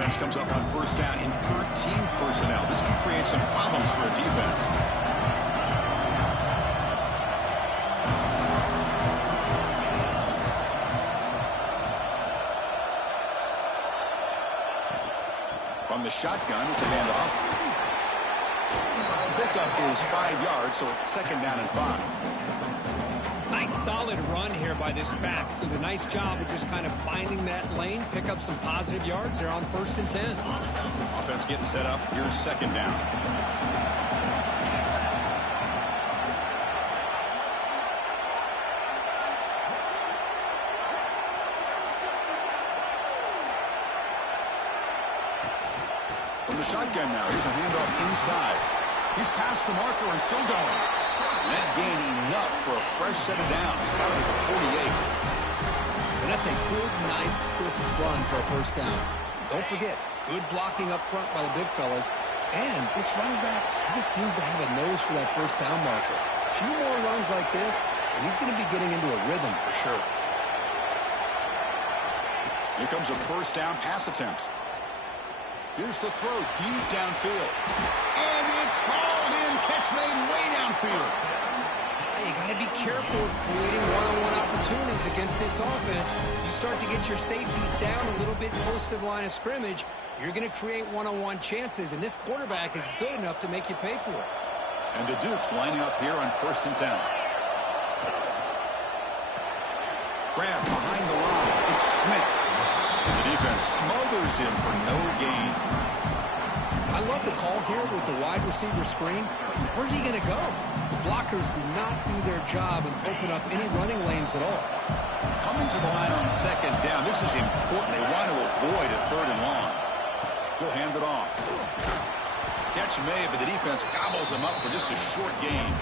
offense comes up on first down in 13 personnel. This could create some problems for a defense. From the shotgun, it's a handoff. Pickup is 5 yards, so it's second down and 5. Nice solid run here by this back. Did a nice job of just kind of finding that lane, pick up some positive yards. They're on 1st and 10. Offense getting set up. Here's second down. From the shotgun now, here's a handoff inside. He's past the marker and still going. That gain enough for a fresh set of downs. Spotted at the 48. And that's a good, nice, crisp run for a first down. Don't forget, good blocking up front by the big fellas. And this running back, he just seems to have a nose for that first down marker. A few more runs like this, and he's going to be getting into a rhythm for sure. Here comes a first down pass attempt. Here's the throw deep downfield. And it's hauled in. Catch made way downfield. You got to be careful of creating one-on-one opportunities against this offense. You start to get your safeties down a little bit close to the line of scrimmage, you're going to create one-on-one chances, and this quarterback is good enough to make you pay for it. And the Dukes lining up here on 1st and 10. Grab behind the line. It's Smith. And the defense smothers him for no gain. I love the call here with the wide receiver screen. Where's he going to go? The blockers do not do their job and open up any running lanes at all. Coming to the line on second down. This is important. They want to avoid a 3rd and long. He'll hand it off. Catch made, but the defense gobbles him up for just a short gain.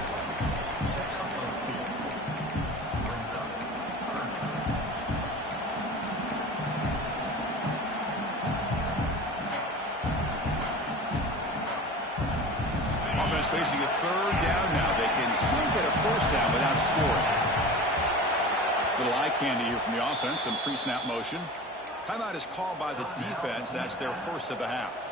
Offense facing a 3rd down now. They can still get a first down without scoring. Little eye candy here from the offense. Some pre-snap motion. Timeout is called by the defense. That's their first of the half.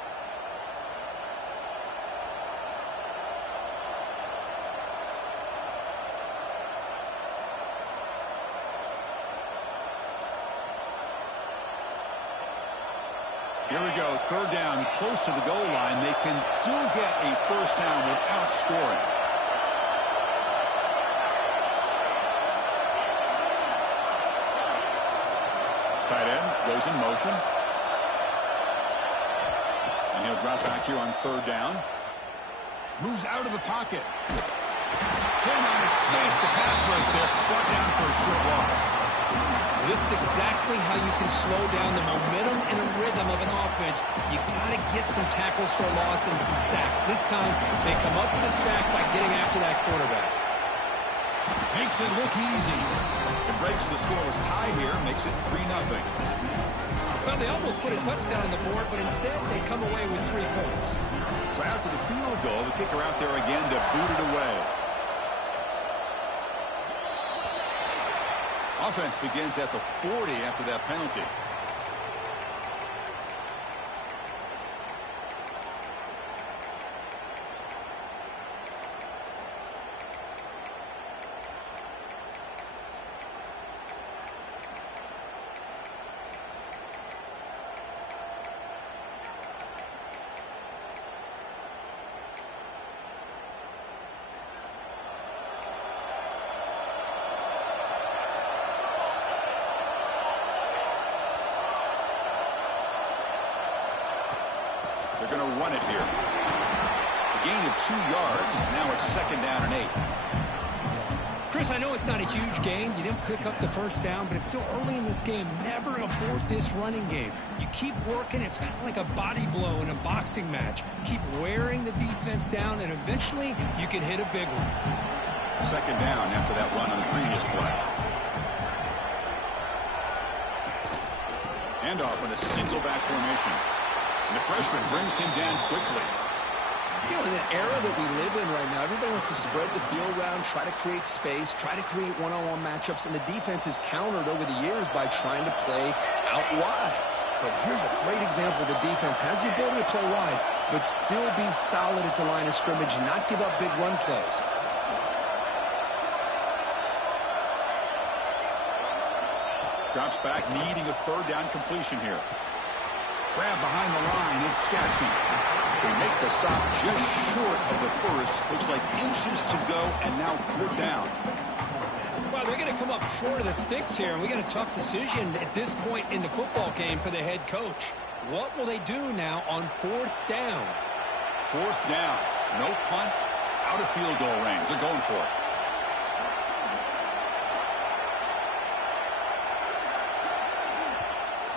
Here we go, 3rd down, close to the goal line. They can still get a first down without scoring. Tight end goes in motion. And he'll drop back here on 3rd down. Moves out of the pocket. Cannot escape the pass rush there. Brought down for a short loss. This is exactly how you can slow down the momentum and a rhythm of an offense. You've got to get some tackles for loss and some sacks. This time, they come up with a sack by getting after that quarterback. Makes it look easy. It breaks the scoreless tie here, makes it 3-0. Well, they almost put a touchdown on the board, but instead they come away with 3 points. So after the field goal, the kicker out there again to boot it away. Offense begins at the 40 after that penalty. They're going to run it here. A gain of 2 yards. Now it's 2nd down and 8. Chris, I know it's not a huge gain. You didn't pick up the first down, but it's still early in this game. Never abort this running game. You keep working. It's kind of like a body blow in a boxing match. Keep wearing the defense down, and eventually you can hit a big one. 2nd down after that run on the previous play. Handoff in a single back formation. And the freshman brings him down quickly. You know, in the era that we live in right now, everybody wants to spread the field around, try to create space, try to create one-on-one matchups, and the defense is countered over the years by trying to play out wide. But here's a great example. The defense has the ability to play wide, but still be solid at the line of scrimmage and not give up big run plays. Drops back, needing a third down completion here. Grab behind the line. It's Jackson. They make the stop just short of the first. Looks like inches to go, and now fourth down. Well, they're going to come up short of the sticks here, and we got a tough decision at this point in the football game for the head coach. What will they do now on fourth down? Fourth down. No punt. Out of field goal range. They're going for it.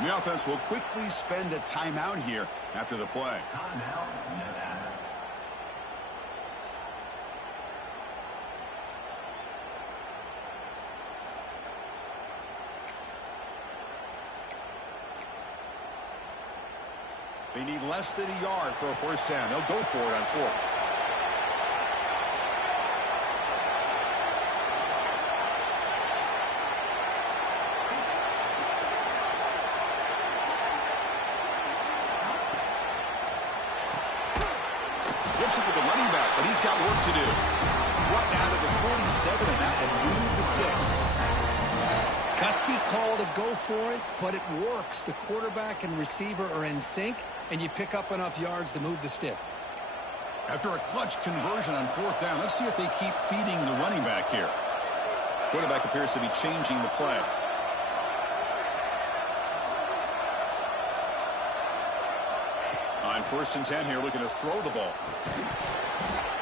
The offense will quickly spend a timeout here after the play. They need less than a yard for a first down. They'll go for it on fourth. Flips it with the running back, but he's got work to do. Brought down to the 47, and that will move the sticks. Gutsy call to go for it, but it works. The quarterback and receiver are in sync, and you pick up enough yards to move the sticks. After a clutch conversion on fourth down, let's see if they keep feeding the running back here. Quarterback appears to be changing the play. On 1st and 10 here, looking to throw the ball.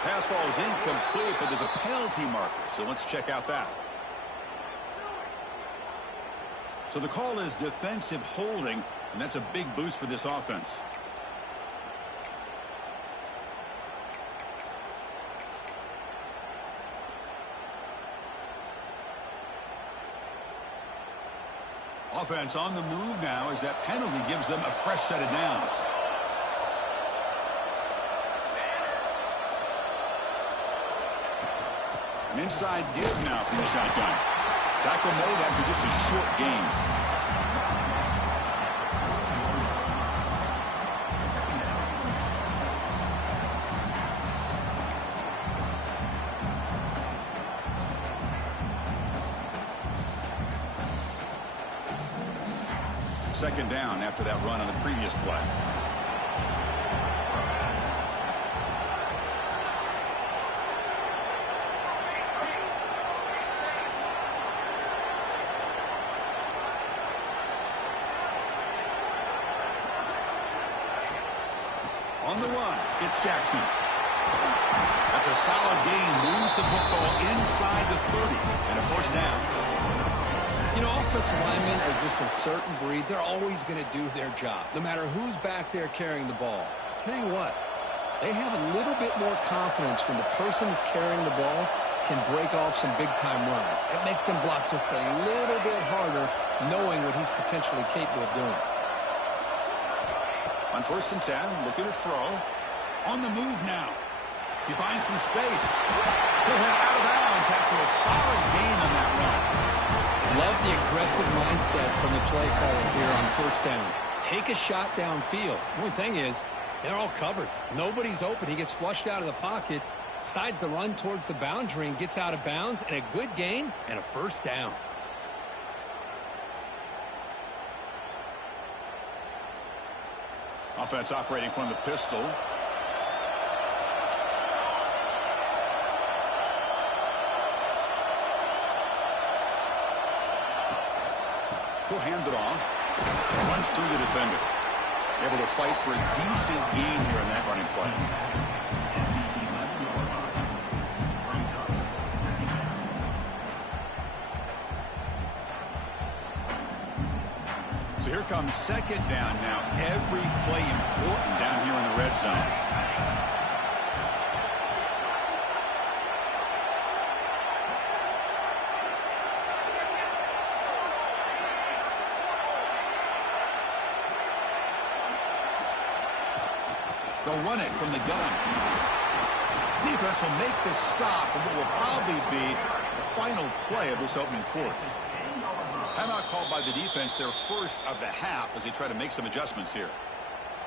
Pass ball is incomplete, but there's a penalty marker, so let's check out that. So the call is defensive holding, and that's a big boost for this offense. Offense on the move now as that penalty gives them a fresh set of downs. An inside give now from the shotgun. Tackle made after just a short gain. Second down after that run on the previous play. On the run, it's Jackson. That's a solid gain. Moves the football inside the 30 and a first down. You know, offensive linemen are just a certain breed. They're always going to do their job, no matter who's back there carrying the ball. I'll tell you what, they have a little bit more confidence when the person that's carrying the ball can break off some big-time runs. It makes them block just a little bit harder, knowing what he's potentially capable of doing. On 1st and 10, looking to throw. On the move now. He finds some space. He'll head out of bounds after a solid gain on that run. Love the aggressive mindset from the play caller here on 1st down. Take a shot downfield. The only thing is, they're all covered. Nobody's open. He gets flushed out of the pocket, decides to run towards the boundary and gets out of bounds, and a good gain and a first down. Offense operating from the pistol. He'll hand it off. Runs through the defender. Able to fight for a decent gain here in that running play. So here comes second down now. Every play important down here in the red zone. They'll run it from the gun. Defense will make the stop, and what will probably be the final play of this opening quarter. Timeout called by the defense, their first of the half, as they try to make some adjustments here.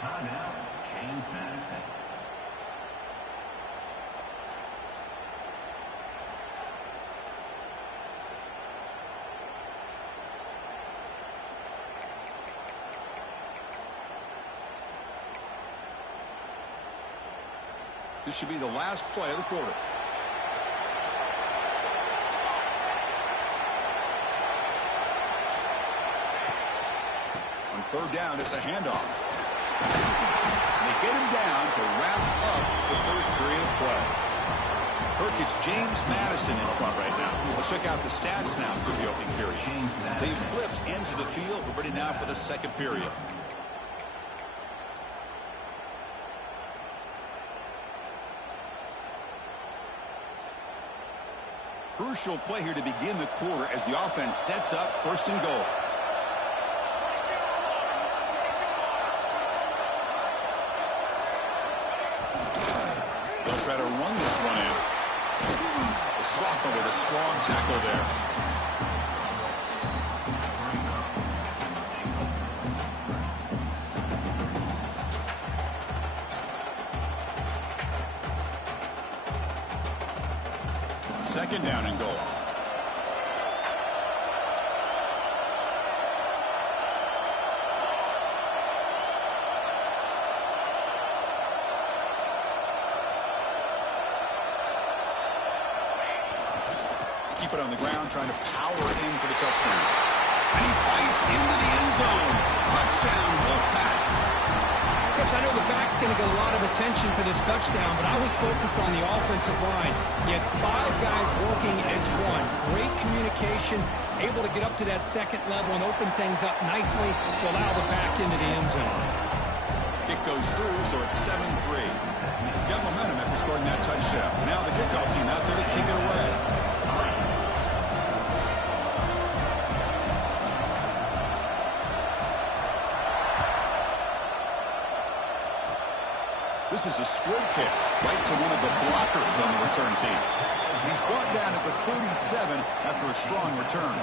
Timeout, James Madison. This should be the last play of the quarter. On third down, it's a handoff. They get him down to wrap up the first period of play. Kirk, it's James Madison in front right now. Let's check out the stats now for the opening period. They've flipped ends of the field. We're ready now for the second period. Crucial play here to begin the quarter as the offense sets up first and goal. They'll try to run this one in. The sophomore with a strong tackle there. Second down and goal. Keep it on the ground, trying to power in for the touchdown. And he fights into the end zone. Touchdown, Wolfpack. Yes, I know the back's going to get a lot of attention for this touchdown, but I was focused on the offensive line. You had 5 guys working as one. Great communication, able to get up to that second level and open things up nicely to allow the back into the end zone. Kick goes through, so it's 7-3. Got momentum after scoring that touchdown. Now the kickoff team out there to kick it away. This is a squib kick right to one of the blockers on the return team. He's brought down at the 37 after a strong return.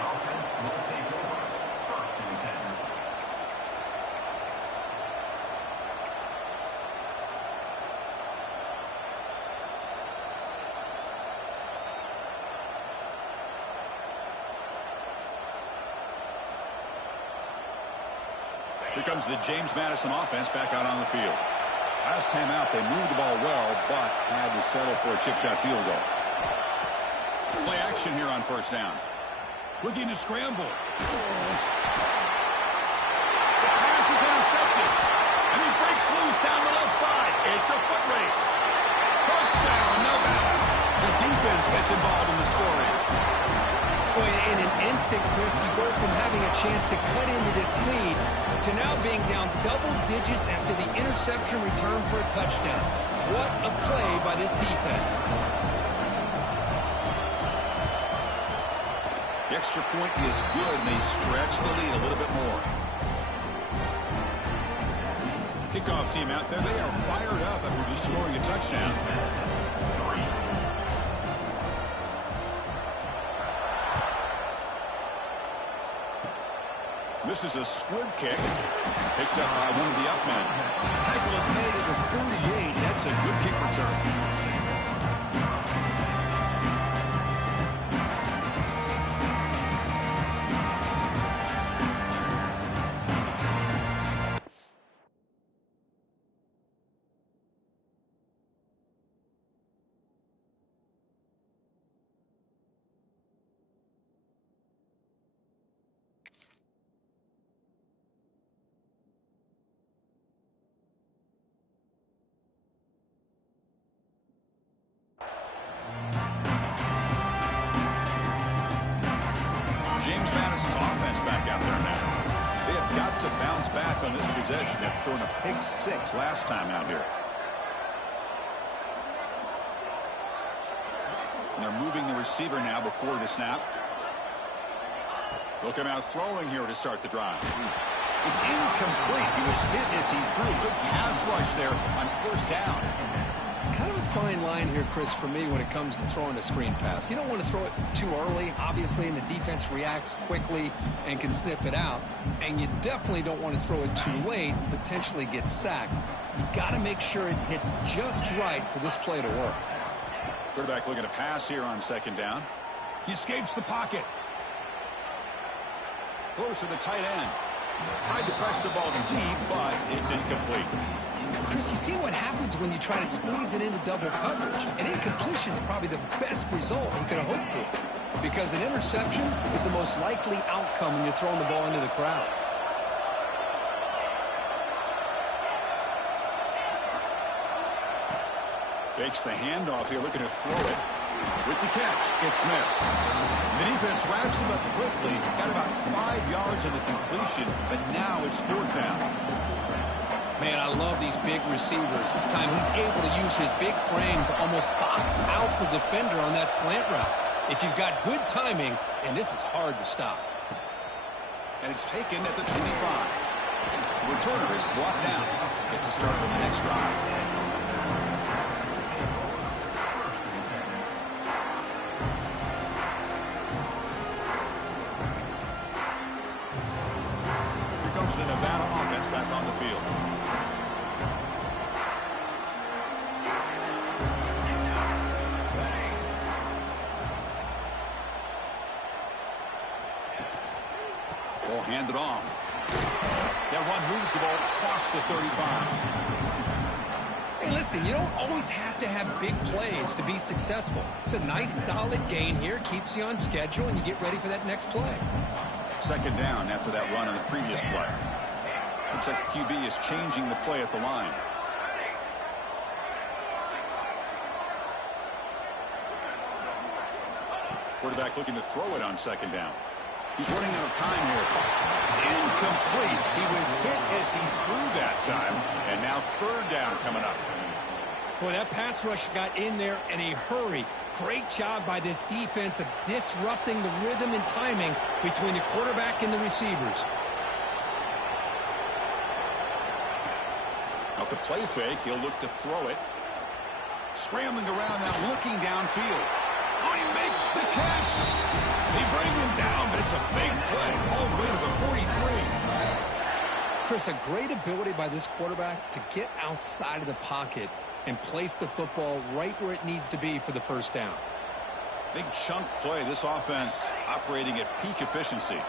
Here comes the James Madison offense back out on the field. Last time out, they moved the ball well, but had to settle for a chip shot field goal. Play action here on first down. Looking to scramble. The pass is intercepted. And he breaks loose down the left side. It's a foot race. Touchdown, Nevada. The defense gets involved in the scoring. Boy, in an instant, Chris, you go from having a chance to cut into this lead to now being down double digits after the interception return for a touchdown. What a play by this defense. The extra point is good, and they stretch the lead a little bit more. Kickoff team out there, they are fired up after just scoring a touchdown. This is a squib kick, picked up by one of the up men. Tackle is made at the 38. That's a good kick return. James Madison's offense back out there now. They have got to bounce back on this possession after throwing a pick 6 last time out here. And they're moving the receiver now before the snap. They'll come out throwing here to start the drive. It's incomplete. He was hit as he threw a good pass rush there on first down. Kind of a fine line here, Chris, for me when it comes to throwing a screen pass. You don't want to throw it too early, obviously, and the defense reacts quickly and can sniff it out. And you definitely don't want to throw it too late, potentially get sacked. You got to make sure it hits just right for this play to work. Quarterback looking to pass here on second down. He escapes the pocket. Throws to the tight end. Tried to press the ball deep, but it's incomplete. Chris, you see what happens when you try to squeeze it into double coverage. An incompletion is probably the best result you could have hoped for, because an interception is the most likely outcome when you're throwing the ball into the crowd. Fakes the handoff here, looking to throw it. With the catch, it's Smith. The defense wraps him up quickly. Got about 5 yards on the completion, but now it's fourth down. Man, I love these big receivers. This time he's able to use his big frame to almost box out the defender on that slant route. If you've got good timing, and this is hard to stop. And it's taken at the 25. The returner is brought down. Gets a start on the next drive. The Nevada offense back on the field. Ball handed off. That run moves the ball across the 35. Hey, listen, you don't always have to have big plays to be successful. It's a nice, solid gain here. Keeps you on schedule, and you get ready for that next play. Second down after that run on the previous play. Looks like the QB is changing the play at the line. Quarterback looking to throw it on second down. He's running out of time here. It's incomplete. He was hit as he threw that time. And now third down coming up. Boy, that pass rush got in there in a hurry. Great job by this defense of disrupting the rhythm and timing between the quarterback and the receivers. Off the play fake, he'll look to throw it. Scrambling around now, looking downfield. Oh, he makes the catch. They bring him down, but it's a big play all the way to the 43. Chris, a great ability by this quarterback to get outside of the pocket and place the football right where it needs to be for the first down. Big chunk play. This offense operating at peak efficiency.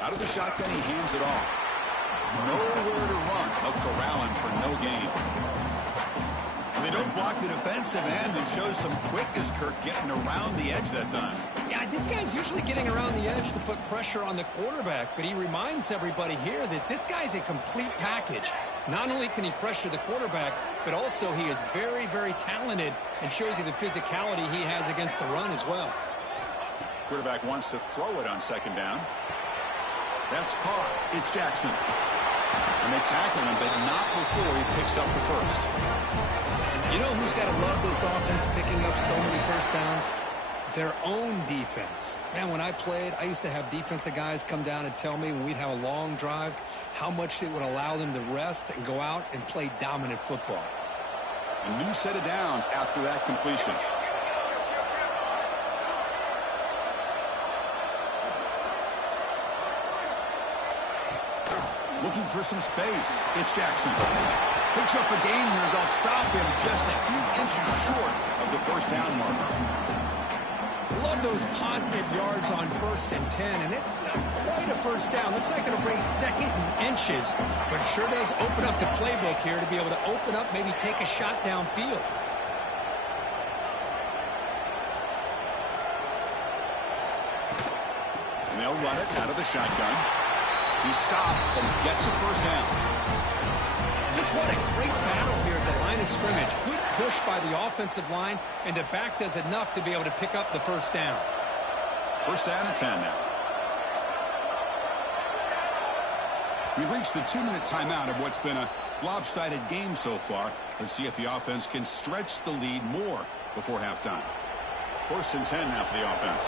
Out of the shotgun, he hands it off. Nowhere to run. They'll corral him for no gain. They don't block the defensive end and show some quickness, Kirk, getting around the edge that time. Yeah, this guy's usually getting around the edge to put pressure on the quarterback, but he reminds everybody here that this guy's a complete package. Not only can he pressure the quarterback, but also he is very, very talented and shows you the physicality he has against the run as well. Quarterback wants to throw it on second down. That's caught. It's Jackson. And they tackle him, but not before he picks up the first. You know who's got to love this offense picking up so many first downs? Their own defense. Man, when I played, I used to have defensive guys come down and tell me when we'd have a long drive how much it would allow them to rest and go out and play dominant football. A new set of downs after that completion. Looking for some space. It's Jackson. Picks up a gain here. They'll stop him just a few inches short of the first down marker. Love those positive yards on 1st and 10, and it's quite a first down. Looks like it'll bring second and inches, but it sure does open up the playbook here to be able to open up, maybe take a shot downfield. And they'll run it out of the shotgun. He stopped, but he gets a first down. Just what a great battle here at the line of scrimmage. Good push by the offensive line, and the back does enough to be able to pick up the first down. First down and 10 now. We've reached the 2-minute timeout of what's been a lopsided game so far. Let's see if the offense can stretch the lead more before halftime. 1st and 10 now for the offense.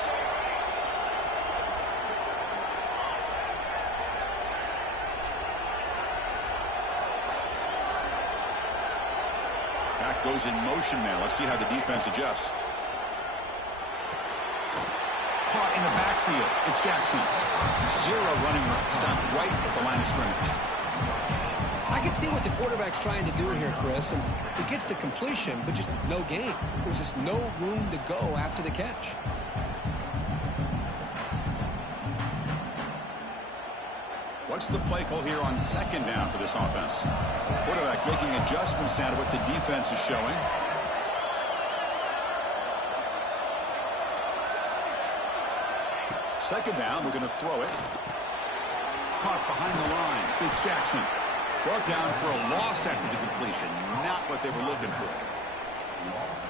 Back goes in motion now. Let's see how the defense adjusts. Caught in the backfield. It's Jackson. 0 running room. Stopped right at the line of scrimmage. I can see what the quarterback's trying to do here, Chris, and he gets the completion, but just no gain. There's just no room to go after the catch. What's the play call here on 2nd down for this offense? Quarterback making adjustments now to what the defense is showing. Second down, we're going to throw it. Caught behind the line. It's Jackson. Brought down for a loss after the completion. Not what they were looking for.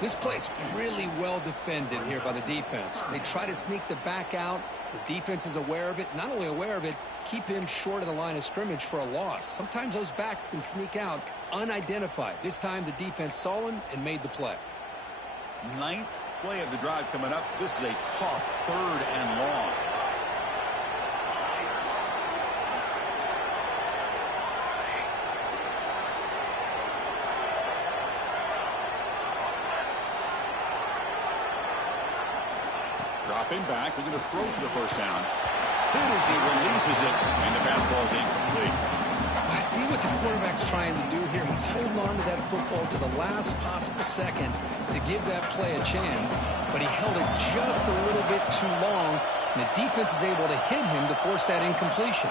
This play's really well defended here by the defense. They try to sneak the back out. The defense is aware of it. Not only aware of it, keep him short of the line of scrimmage for a loss. Sometimes those backs can sneak out unidentified. This time the defense saw him and made the play. 9th play of the drive coming up. This is a tough 3rd and long. Dropping back, they're going to throw for the 1st down. Hit as he releases it, and the pass ball is incomplete. I see what the quarterback's trying to do here. He's holding on to that football to the last possible second to give that play a chance, but he held it just a little bit too long, and the defense is able to hit him to force that incompletion.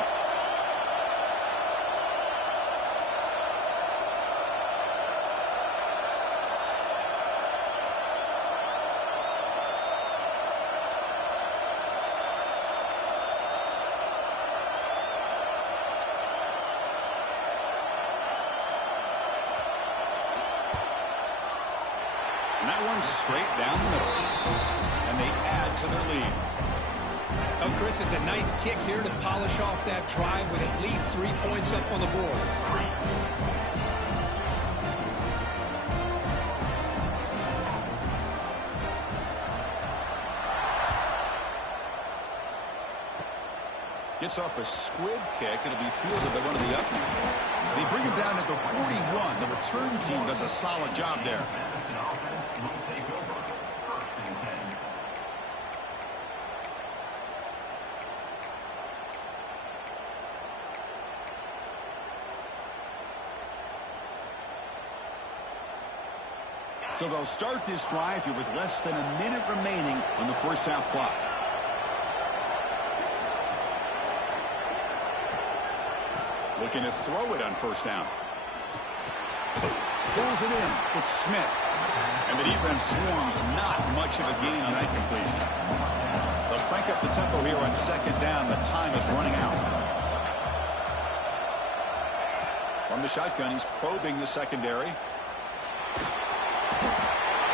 And that one's straight down the middle. And they add to their lead. Oh, Chris, it's a nice kick here to polish off that drive with at least 3 points up on the board. Gets off a squib kick. It'll be fielded by one of the up. They bring him down at the 41. The return team does a solid job there. So they'll start this drive here with less than a minute remaining on the 1st half clock. Looking to throw it on 1st down. Pulls it in. It's Smith. And the defense swarms. Not much of a gain on that completion. They'll crank up the tempo here on 2nd down. The time is running out. From the shotgun, he's probing the secondary.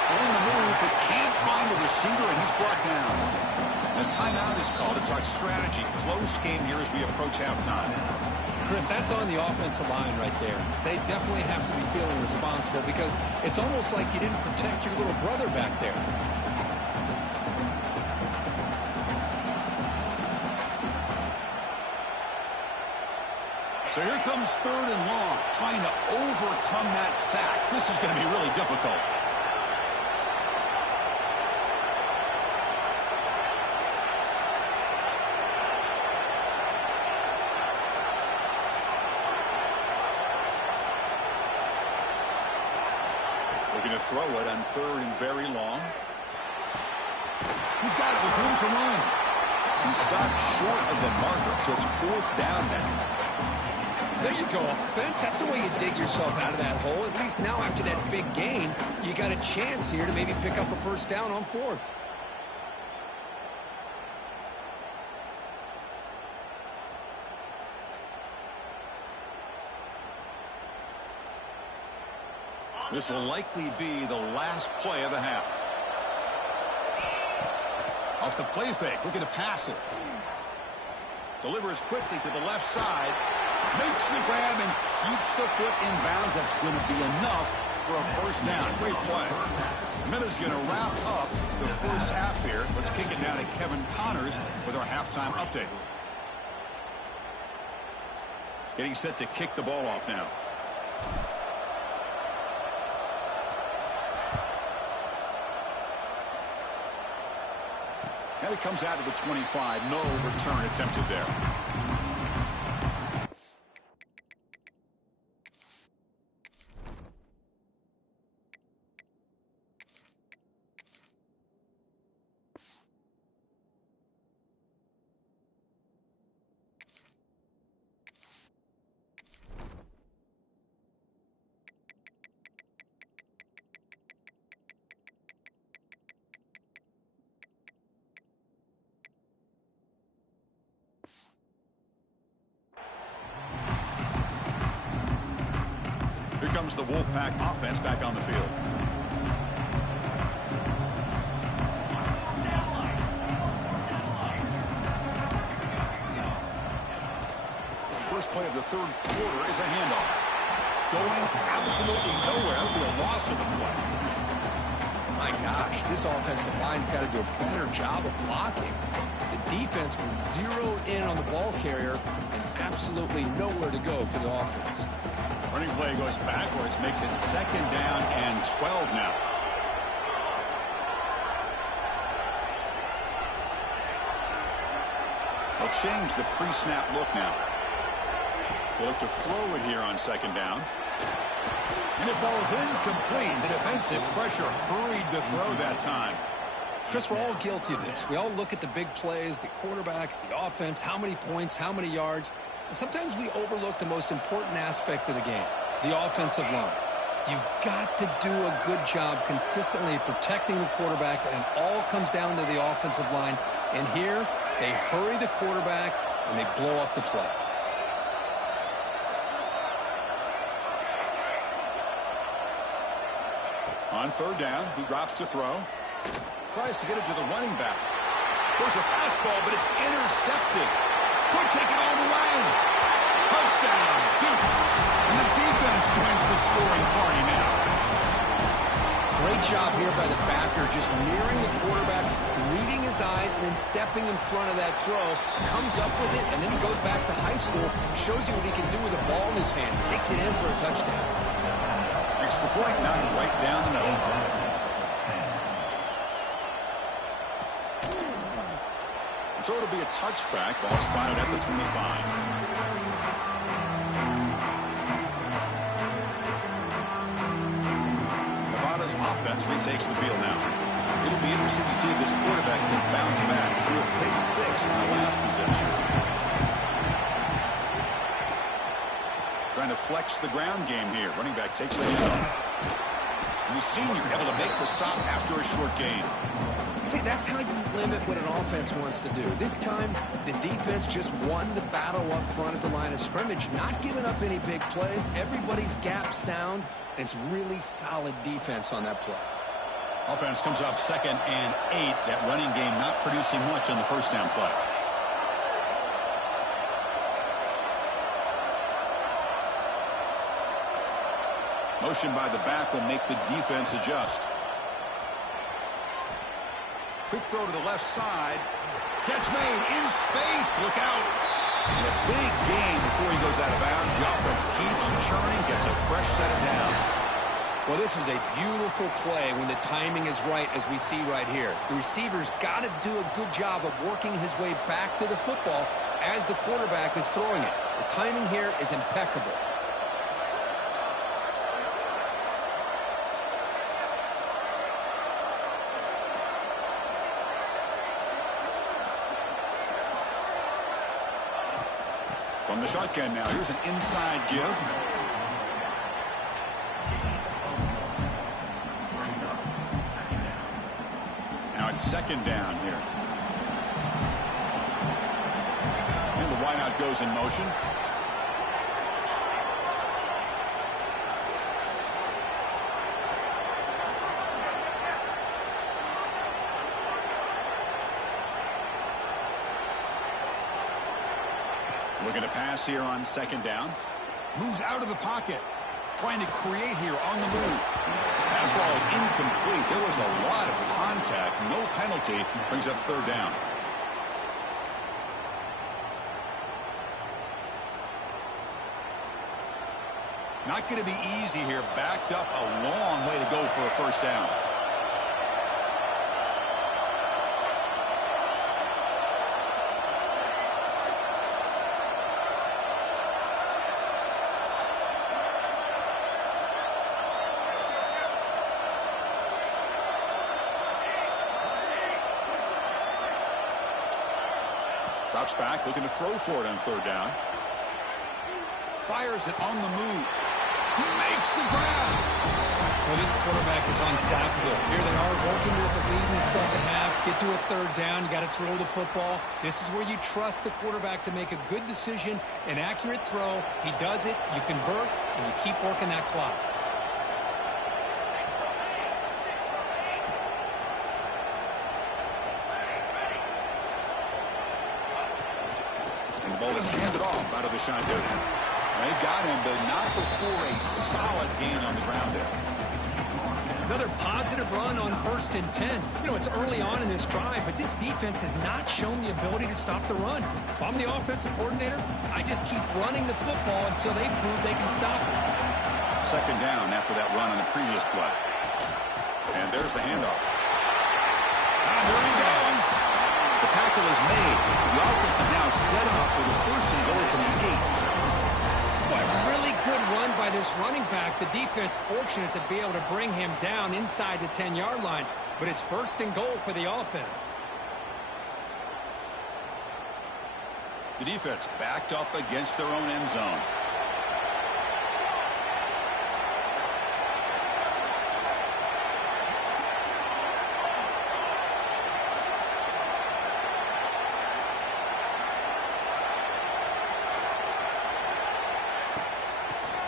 On the move, but can't find the receiver, and he's brought down. The timeout is called to talk strategy. Close game here as we approach halftime. Chris, that's on the offensive line right there. They definitely have to be feeling responsible because it's almost like you didn't protect your little brother back there. So here comes 3rd and long, trying to overcome that sack. This is going to be really difficult. Looking to throw it on 3rd and very long. He's got it with room to run. He stopped short of the marker, so it's 4th down now. There you go, offense. That's the way you dig yourself out of that hole. At least now after that big gain, you got a chance here to maybe pick up a 1st down on 4th. This will likely be the last play of the half. Off the play fake, looking to pass it. Delivers quickly to the left side. Makes the grab and keeps the foot in bounds. That's going to be enough for a first down. Great play. Miller's going to wrap up the first half here. Let's kick it down to Kevin Connors with our halftime update. Getting set to kick the ball off now. And it comes out to the 25. No return attempted there. Here comes the Wolfpack offense back on the field. First play of the third quarter is a handoff. Going absolutely nowhere. That'll be a loss of the play. My gosh, this offensive line's got to do a better job of blocking. The defense was zeroed in on the ball carrier and absolutely nowhere to go for the offense. Running play goes backwards, makes it second down and 12 now. They'll change the pre-snap look now. They look to throw it here on second down. And it falls incomplete. The defensive pressure hurried the throw that time. Chris, we're all guilty of this. We all look at the big plays, the quarterbacks, the offense, how many points, how many yards. And sometimes we overlook the most important aspect of the game, the offensive line. You've got to do a good job consistently protecting the quarterback, and it all comes down to the offensive line. And here, they hurry the quarterback, and they blow up the play. On third down, he drops to throw. Tries to get it to the running back. There's a fastball, but it's intercepted. Could take it all the way. Touchdown, Dukes. And the defense joins the scoring party now. Great job here by the backer, just nearing the quarterback, reading his eyes, and then stepping in front of that throw. Comes up with it, and then he goes back to high school, shows you what he can do with the ball in his hands. Takes it in for a touchdown. Extra point, knocked right down the middle. So it'll be a touchback. Ball spotted at the 25. Nevada's offense retakes the field now. It'll be interesting to see if this quarterback can bounce back to a big 6 in the last possession. Trying to flex the ground game here. Running back takes the handoff. And the senior able to make the stop after a short gain. See, that's how you limit what an offense wants to do. This time, the defense just won the battle up front at the line of scrimmage, not giving up any big plays. Everybody's gap sound, and it's really solid defense on that play. Offense comes up 2nd and 8. That running game not producing much on the first down play. Motion by the back will make the defense adjust. Quick throw to the left side. Catch made in space. Look out. And a big gain before he goes out of bounds. The offense keeps churning, gets a fresh set of downs. Well, this is a beautiful play when the timing is right, as we see right here. The receiver's got to do a good job of working his way back to the football as the quarterback is throwing it. The timing here is impeccable. From the shotgun now, here's an inside give. Now it's second down here. And the wideout goes in motion. Looking to pass here on second down. Moves out of the pocket. Trying to create here on the move. Pass ball is incomplete. There was a lot of contact. No penalty. Brings up third down. Not going to be easy here. Backed up a long way to go for a first down. Drops back, looking to throw for it on third down. Fires it on the move. He makes the grab. Well, this quarterback is unflappable. Here they are working with the lead in the second half. Get to a third down. You got to throw the football. This is where you trust the quarterback to make a good decision, an accurate throw. He does it, you convert, and you keep working that clock. And the ball is handed off out of the shotgun. They've got him, but not before a solid gain on the ground there. Another positive run on 1st and 10. You know, it's early on in this drive, but this defense has not shown the ability to stop the run. If I'm the offensive coordinator, I just keep running the football until they prove they can stop it. Second down after that run on the previous play. And there's the handoff. Here he goes. The tackle is made. The offense is now set up with a first and goal from the 8. Boy, really good run by this running back. The defense fortunate to be able to bring him down inside the 10-yard line, but it's 1st and goal for the offense. The defense backed up against their own end zone.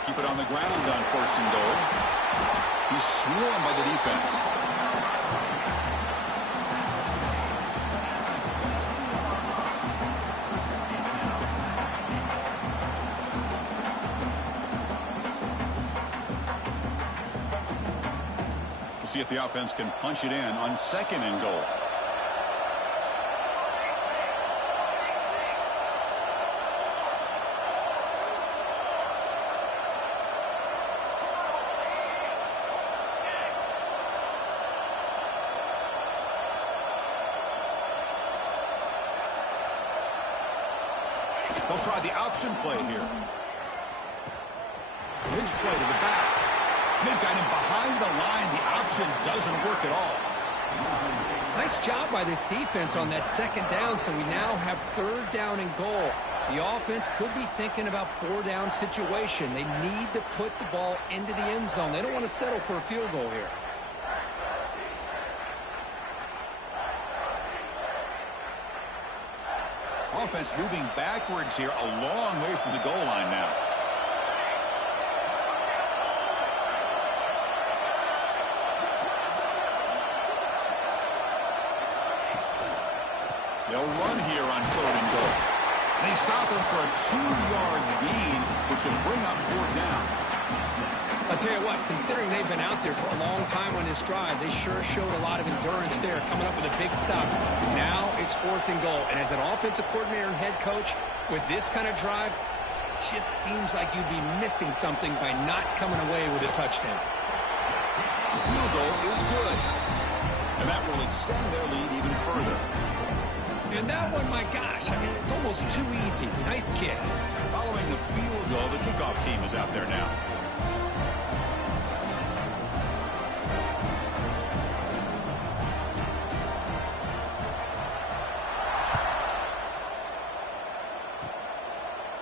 Keep it on the ground on 1st and goal. He's swarmed by the defense. We'll see if the offense can punch it in on 2nd and goal. They'll try the option play here. Pitch play to the back. They've got him behind the line. The option doesn't work at all. Nice job by this defense on that 2nd down, so we now have 3rd down and goal. The offense could be thinking about 4-down situation. They need to put the ball into the end zone. They don't want to settle for a field goal here. Offense moving backwards here, a long way from the goal line now. They'll run here on 3rd and goal. They stop him for a 2-yard gain, which will bring up 4th down. I'll tell you what, considering they've been out there for a long time on this drive, they sure showed a lot of endurance there, coming up with a big stop. Now it's 4th and goal. And as an offensive coordinator and head coach, with this kind of drive, it just seems like you'd be missing something by not coming away with a touchdown. The field goal is good. And that will extend their lead even further. And that one, my gosh, I mean, it's almost too easy. Nice kick. Following the field goal, the kickoff team is out there now.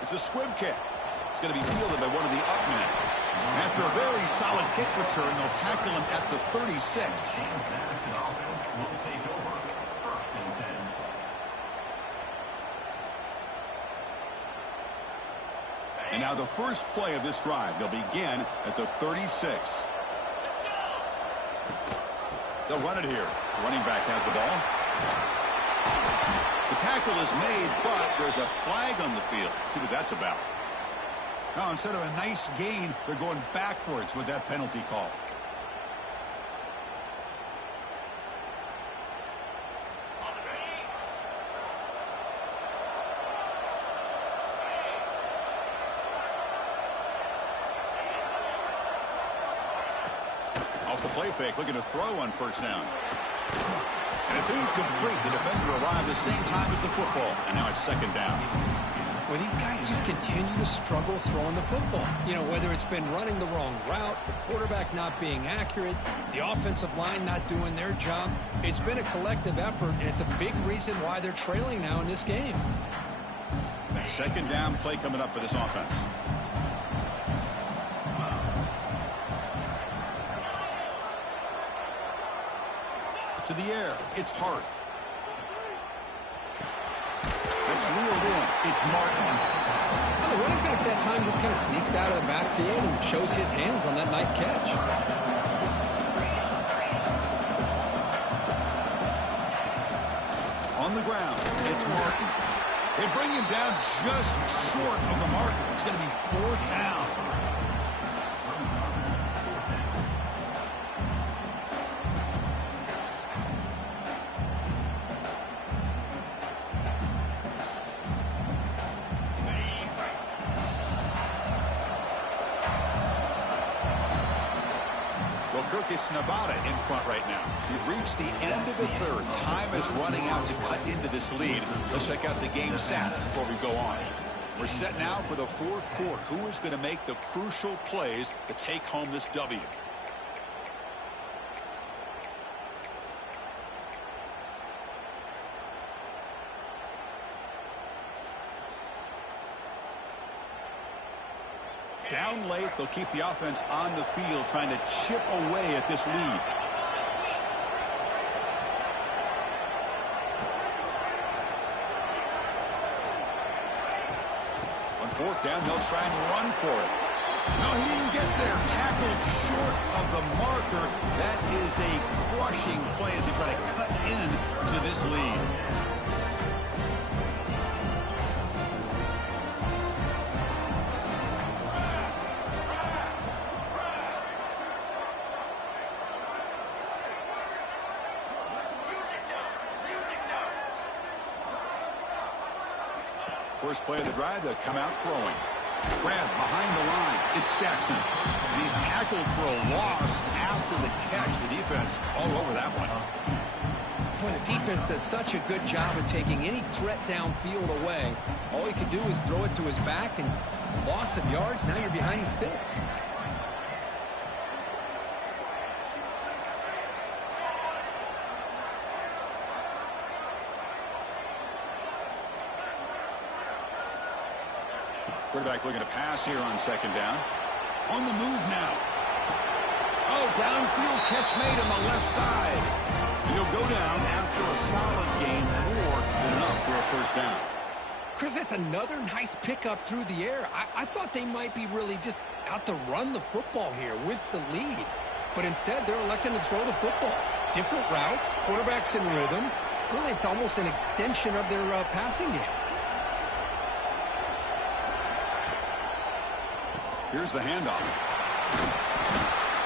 It's a squib kick. It's going to be fielded by one of the up men. After a very solid kick return, they'll tackle him at the 36. And now the first play of this drive, they'll begin at the 36. They'll run it here. The running back has the ball. The tackle is made, but there's a flag on the field. Let's see what that's about. Now, instead of a nice gain, they're going backwards with that penalty call. Off the play fake, looking to throw on first down. And it's incomplete. The defender arrived the same time as the football. And now it's second down. Well, these guys just continue to struggle throwing the football. You know, whether it's been running the wrong route, the quarterback not being accurate, the offensive line not doing their job. It's been a collective effort, and it's a big reason why they're trailing now in this game. Second down play coming up for this offense. To the air, it's Hart. It's reeled in. It's Martin. Well, the running back that time just kind of sneaks out of the backfield and shows his hands on that nice catch. On the ground, it's Martin. They bring him down just short of the marker. It's going to be fourth down. It's Nevada in front right now. We've reached the end of the third. Time is running out to cut into this lead. Let's check out the game stats before we go on. We're set now for the fourth quarter. Who is going to make the crucial plays to take home this W? Down late, they'll keep the offense on the field trying to chip away at this lead. On fourth down, they'll try and run for it. No, he didn't get there. Tackled short of the marker. That is a crushing play as they try to cut in to this lead. First play of the drive, they'll come out throwing. Grab behind the line. It's Jackson. He's tackled for a loss after the catch. The defense all over that one. Boy, the defense does such a good job of taking any threat downfield away. All he could do is throw it to his back, and loss of yards, now you're behind the sticks. Quarterback looking to pass here on second down. On the move now. Oh, downfield catch made on the left side. And he'll go down after a solid gain, more than enough for a first down. Chris, that's another nice pickup through the air. I thought they might be really just out to run the football here with the lead. But instead, they're electing to throw the football. Different routes, quarterbacks in rhythm. Really, it's almost an extension of their passing game. Here's the handoff.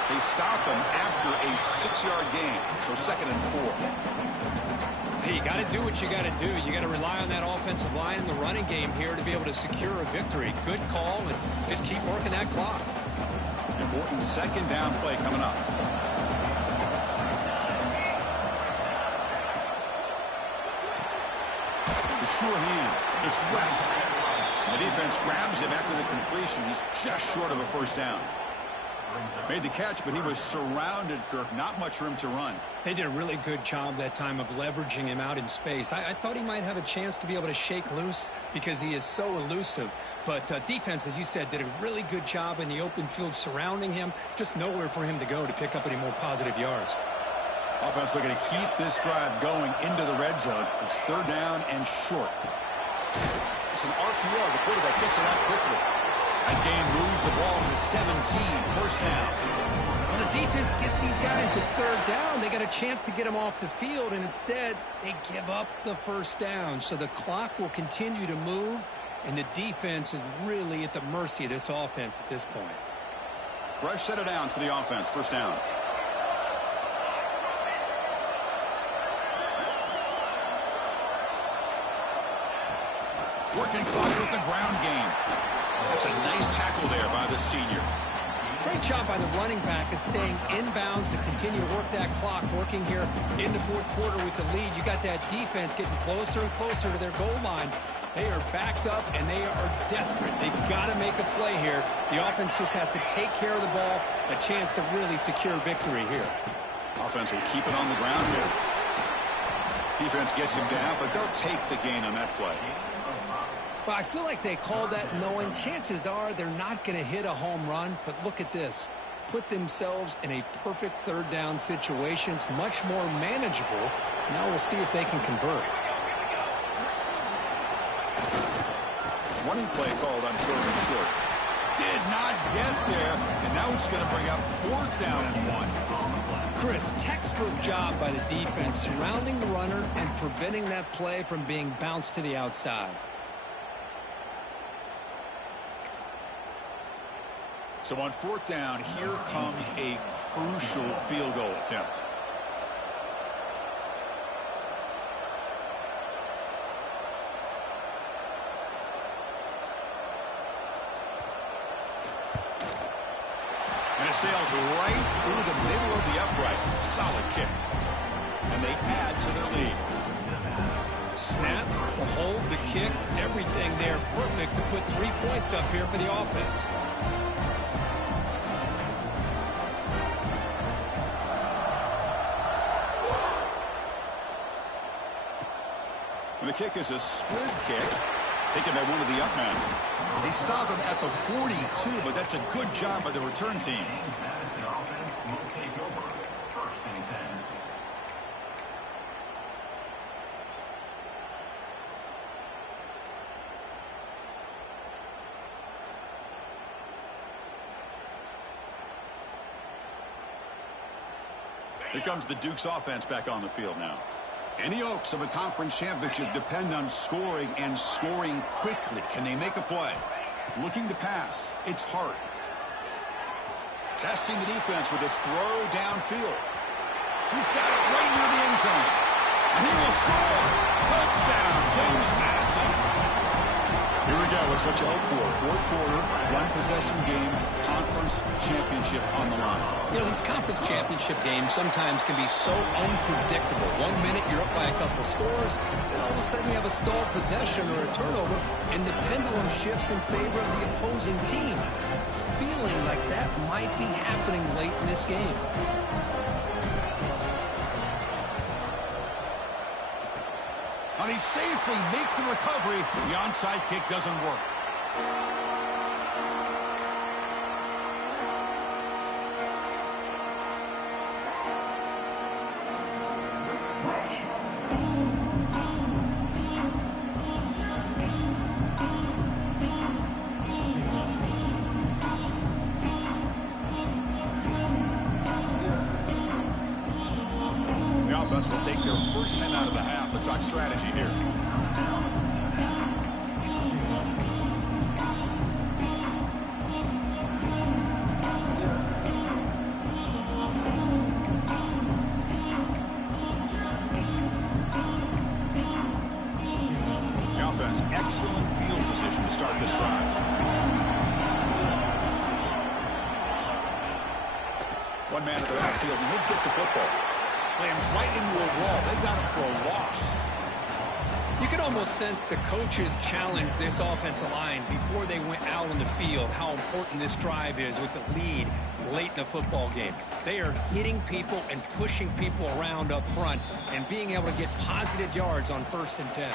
They stop him after a 6-yard gain. So second and 4. Hey, you got to do what you got to do. You got to rely on that offensive line in the running game here to be able to secure a victory. Good call, and just keep working that clock. Important second down play coming up. The sure hands. It's West. The defense grabs him after the completion. He's just short of a first down. Made the catch, but he was surrounded, Kirk. Not much room to run. They did a really good job that time of leveraging him out in space. I thought he might have a chance to be able to shake loose because he is so elusive. But defense, as you said, did a really good job in the open field surrounding him. Just nowhere for him to go to pick up any more positive yards. Offense looking to keep this drive going into the red zone. It's third down and short. It's an RPO. The quarterback gets it out quickly. That gain moves the ball to the 17, first down. Well, the defense gets these guys to third down. They got a chance to get them off the field, and instead they give up the first down. So the clock will continue to move, and the defense is really at the mercy of this offense at this point. Fresh set of downs for the offense, first down. Working clock with the ground game. That's a nice tackle there by the senior. Great job by the running back is staying inbounds to continue to work that clock, working here in the fourth quarter with the lead. You got that defense getting closer and closer to their goal line. They are backed up, and they are desperate. They've got to make a play here. The offense just has to take care of the ball, a chance to really secure victory here. Offense will keep it on the ground here. Defense gets him down, but they'll take the gain on that play. Well, I feel like they called that knowing chances are they're not going to hit a home run, but look at this. Put themselves in a perfect third down situation. It's much more manageable. Now we'll see if they can convert. Running play called on third and short. Did not get there, and now it's going to bring up fourth down and 1. Chris, textbook job by the defense surrounding the runner and preventing that play from being bounced to the outside. So on fourth down, here comes a crucial field goal attempt. And it sails right through the middle of the uprights. Solid kick. And they add to their lead. Snap, the hold, the kick, everything there perfect to put 3 points up here for the offense. And the kick is a squib kick, taken by one of the up men. They stop him at the 42, but that's a good job by the return team. Madison offense will take over. First and 10. Here comes the Duke's offense back on the field now. Any hopes of a conference championship depend on scoring and scoring quickly. Can they make a play? Looking to pass. It's hard. Testing the defense with a throw downfield. He's got it right near the end zone. And he will score. Touchdown, James Madison. Here we go. It's what you hope for. Fourth quarter, one possession game, conference championship on the line. You know, these conference championship games sometimes can be so unpredictable. 1 minute you're up by a couple scores, and all of a sudden you have a stalled possession or a turnover, and the pendulum shifts in favor of the opposing team. It's feeling like that might be happening late in this game. Now they safely make the recovery. The onside kick doesn't work. The offense will take their first 10 out of the half. Let's talk strategy here. The offense, excellent field position to start this drive. One man at the backfield, and he'll get the football. Slams right into a wall. They've got him for a loss. You can almost sense the coaches challenged this offensive line before they went out on the field, how important this drive is with the lead late in the football game. They are hitting people and pushing people around up front and being able to get positive yards on 1st and 10.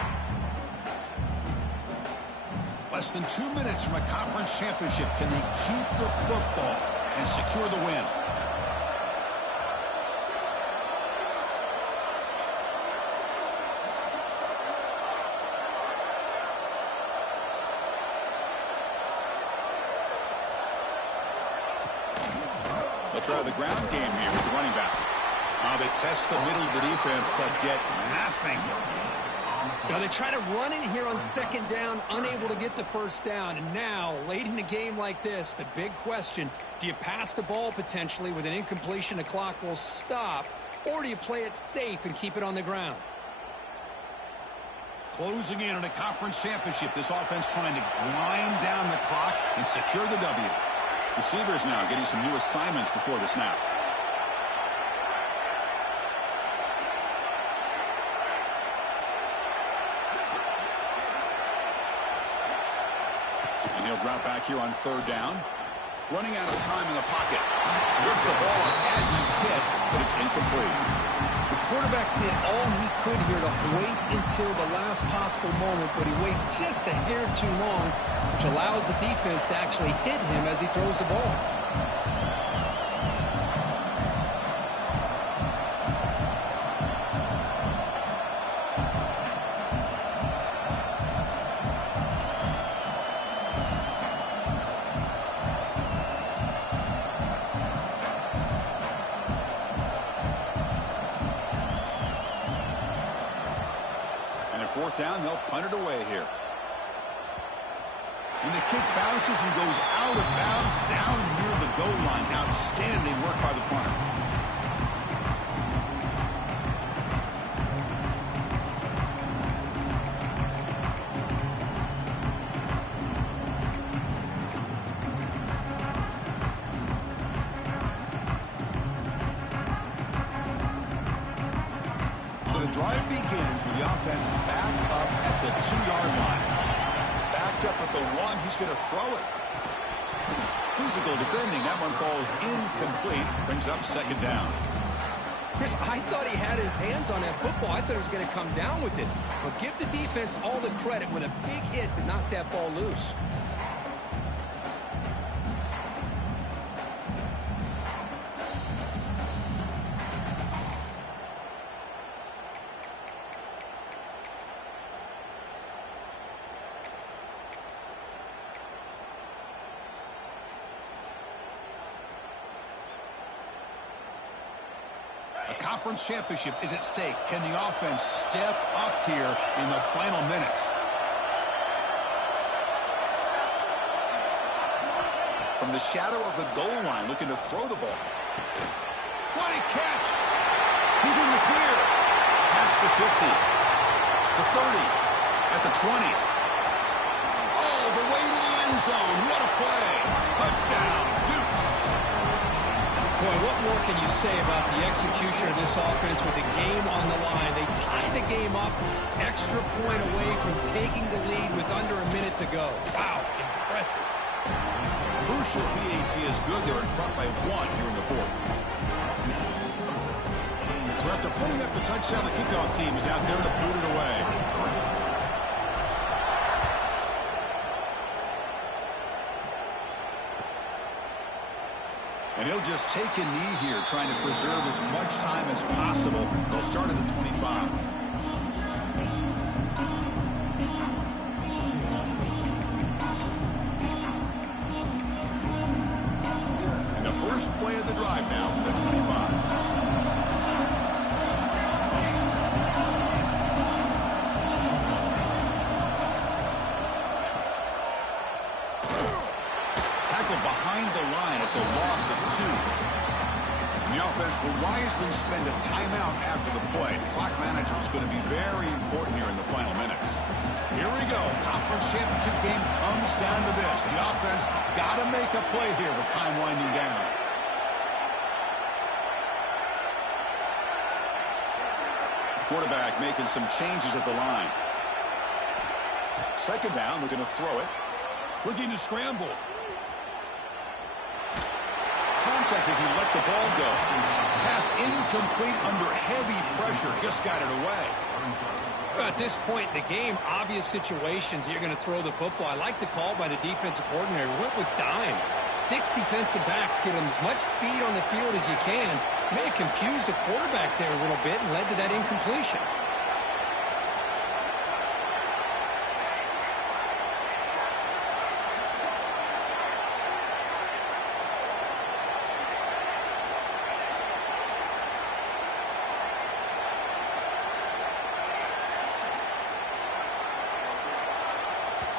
Less than 2 minutes from a conference championship. Can they keep the football and secure the win? They'll try the ground game here with the running back. They test the middle of the defense, but get nothing. Now they try to run it here on second down, unable to get the first down. And now, late in a game like this, the big question, do you pass the ball potentially with an incompletion, the clock will stop, or do you play it safe and keep it on the ground? Closing in on a conference championship, this offense trying to grind down the clock and secure the W. Receivers now getting some new assignments before the snap. And he'll drop back here on third down. Running out of time in the pocket. Rips the ball up as he's hit, but it's incomplete. The quarterback did all he could here to wait until the last possible moment, but he waits just a hair too long, which allows the defense to actually hit him as he throws the ball. Fourth down, they'll punt it away here. And the kick bounces and goes out of bounds down near the goal line. Outstanding work by the punter. So the drive begins with the offense backed up at the 2-yard line. Backed up at the 1, he's going to throw it. Physical defending, that one falls incomplete. Brings up second down. Chris, I thought he had his hands on that football. I thought he was going to come down with it. But give the defense all the credit with a big hit to knock that ball loose. A conference championship is at stake. Can the offense step up here in the final minutes? From the shadow of the goal line, looking to throw the ball. What a catch! He's in the clear. Past the 50. The 30. At the 20. Oh, the way to the end zone. What a play. Touchdown, Dukes. Boy, what more can you say about the execution of this offense with the game on the line? They tied the game up, extra point away from taking the lead with under a minute to go. Wow, impressive. Crucial PAT is good. They're in front by 1 here in the fourth. So after putting up the touchdown, the kickoff team is out there to boot it away. And he'll just take a knee here, trying to preserve as much time as possible. They'll start at the 25. And the first play of the drive now, the 25. Behind the line, it's a loss of 2. And the offense will wisely spend a timeout after the play. Clock management is going to be very important here in the final minutes. Here we go. Conference championship game comes down to this. The offense got to make a play here with time winding down. Quarterback making some changes at the line. Second down, we're going to throw it. Looking to scramble. Contact as he let the ball go. Pass incomplete under heavy pressure. Just got it away. At this point in the game, obvious situations, you're going to throw the football. I like the call by the defensive coordinator. Went with dime. 6 defensive backs give him as much speed on the field as you can. May have confused the quarterback there a little bit and led to that incompletion.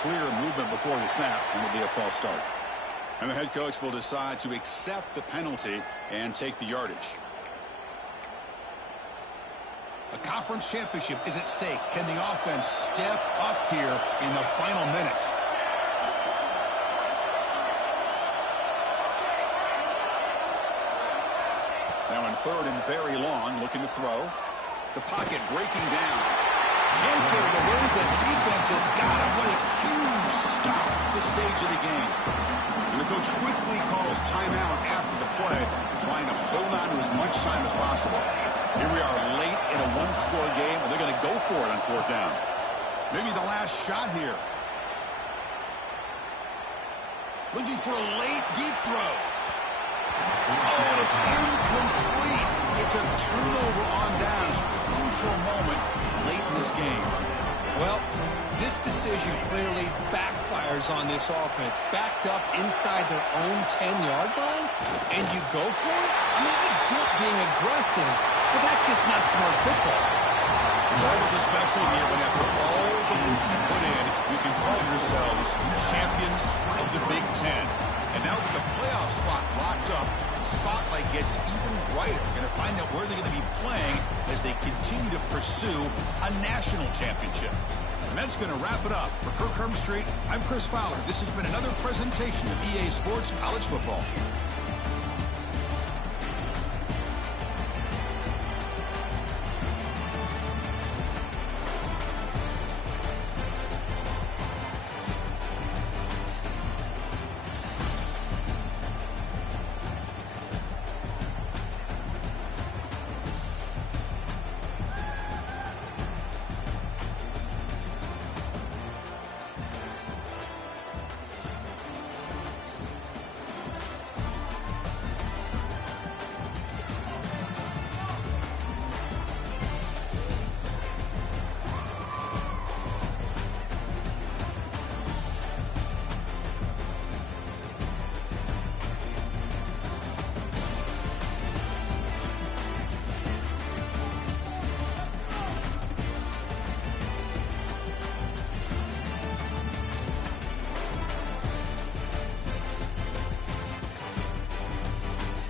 clear movement before the snap, and it'll be a false start. And the head coach will decide to accept the penalty and take the yardage. A conference championship is at stake. Can the offense step up here in the final minutes? Now in third and very long, looking to throw. The pocket breaking down. Can't get it away. The defense has got him. What a huge stop at this stage of the game. And the coach quickly calls timeout after the play, trying to hold on to as much time as possible. Here we are late in a one-score game, and they're going to go for it on fourth down. Maybe the last shot here. Looking for a late, deep throw. Oh, and it's incomplete. It's a turnover on downs. Crucial moment late in this game. Well, this decision clearly backfires on this offense. Backed up inside their own 10-yard line, and you go for it? I mean, I get being aggressive, but that's just not smart football. It's always a special year when after all the work you put in, you can call yourselves champions of the Big Ten. And now with the playoff spot locked up, the spotlight gets even brighter. We're going to find out where they're going to be playing as they continue to pursue a national championship. And that's going to wrap it up. For Kirk Street, I'm Chris Fowler. This has been another presentation of EA Sports College Football.